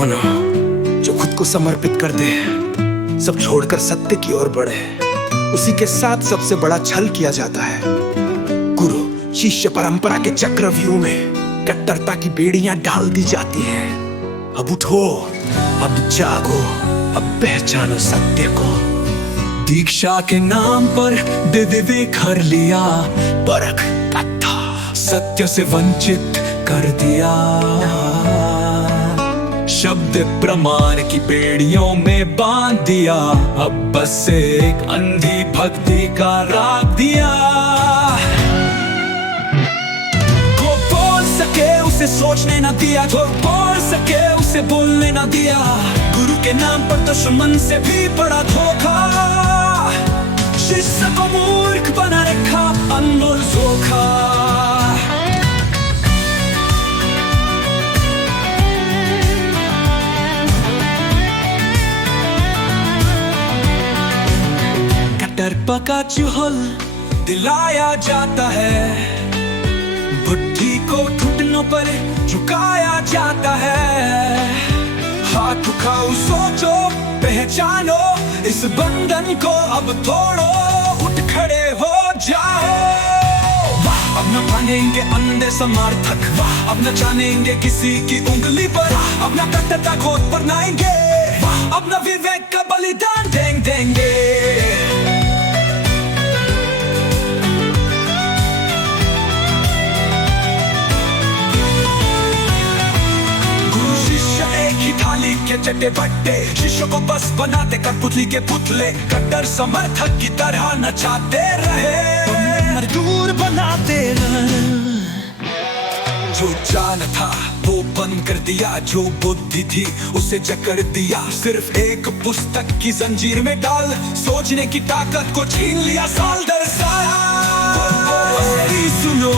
वो ना जो खुद को समर्पित कर दे, सब छोड़कर सत्य की ओर बढ़े, उसी के साथ सबसे बड़ा छल किया जाता है। गुरु शिष्य परंपरा के चक्रव्यूह में कट्टरता की बेड़ियां डाल दी जाती हैं। अब उठो, अब जागो, अब पहचानो सत्य को। दीक्षा के नाम पर विवेक हर लिया, परख पत्था सत्य से वंचित कर दिया। शब्द प्रमाण की बेड़ियों में बांध दिया, अब बस एक अंधी भक्ति का राग दिया। जो बोल सके उसे सोचने न दिया, जो बोल सके उसे बोलने न दिया। गुरु के नाम पर दुश्मन से भी बड़ा धोखा, शिष्य को मूर्ख बना रखा, अनमोल धोखा। कट्टरपा का चुहल दिलाया जाता है, बुद्धि को घुटनों पर झुकाया जाता है। हाथ उठाओ, सोचो, पहचानो इस बंधन को, अब तोड़ो, उठ खड़े हो जाओ। वाह, अब न मानेंगे अंधे समर्थक, वाह, अब न जानेंगे किसी की उंगली पर, अब न कट्टरता खोद पर नाएंगे, वाह, अब न विवेक का बलिदान देंगे। थाली के चट्टे बट्टे शिष्यों को बस बनाते कठपुतली के पुतले, कट्टर समर्थक की तरह नचाते रहे, दूर बनाते रहे। जो जान था वो बंद कर दिया, जो बुद्धि थी उसे जकड़ दिया। सिर्फ एक पुस्तक की जंजीर में डाल सोचने की ताकत को छीन लिया साल दर साल। सुनो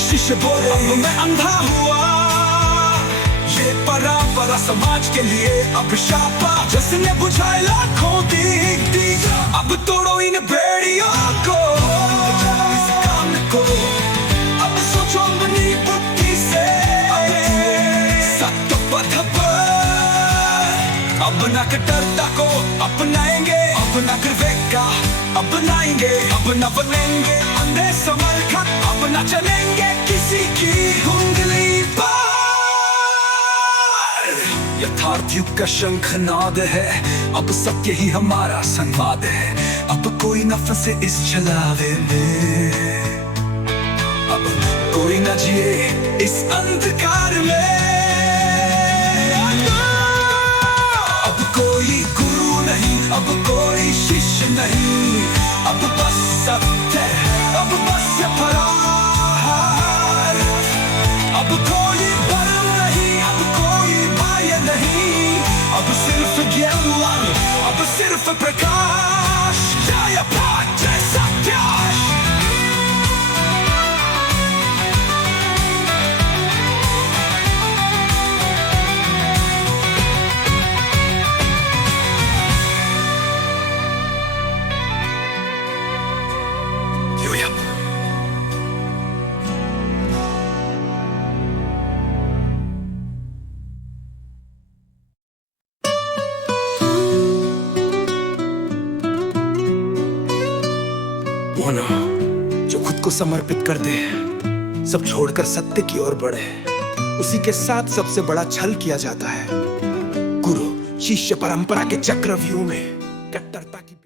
शिष्य बोल, अब मैं अंधा हुआ, परंपरा समाज के लिए अभिशाप, जिसने बुझाए लाखों दीप। अब तोड़ो इन बेड़ियों को, इस काम को, अब सोचो अपनी बुद्धि से, सत्य पथ पर। अब न कट्टरता को अपनाएंगे, अब न विवेक का अपनाएंगे, अब न बनेंगे अंधे समर्थक, अब न चलेंगे किसी की उंगली पर। यथार्थ युग का शंखनाद है, अब सत्य ही हमारा संवाद है। अब कोई न फंसे इस छलावे में, अब कोई न जिए इस अंधकार में। अब कोई गुरु नहीं, अब कोई शिष्य नहीं, अब बस सत्य, अब बस परार। अब कोई भरम नहीं, अब कोई माया नहीं, अब सिर्फ ज्ञान, अब सिर्फ प्रकाश। जय पाठ, जय सत्य। वो ना जो खुद को समर्पित कर दे, सब छोड़कर सत्य की ओर बढ़े, उसी के साथ सबसे बड़ा छल किया जाता है। गुरु शिष्य परंपरा के चक्रव्यूह में कट्टरता की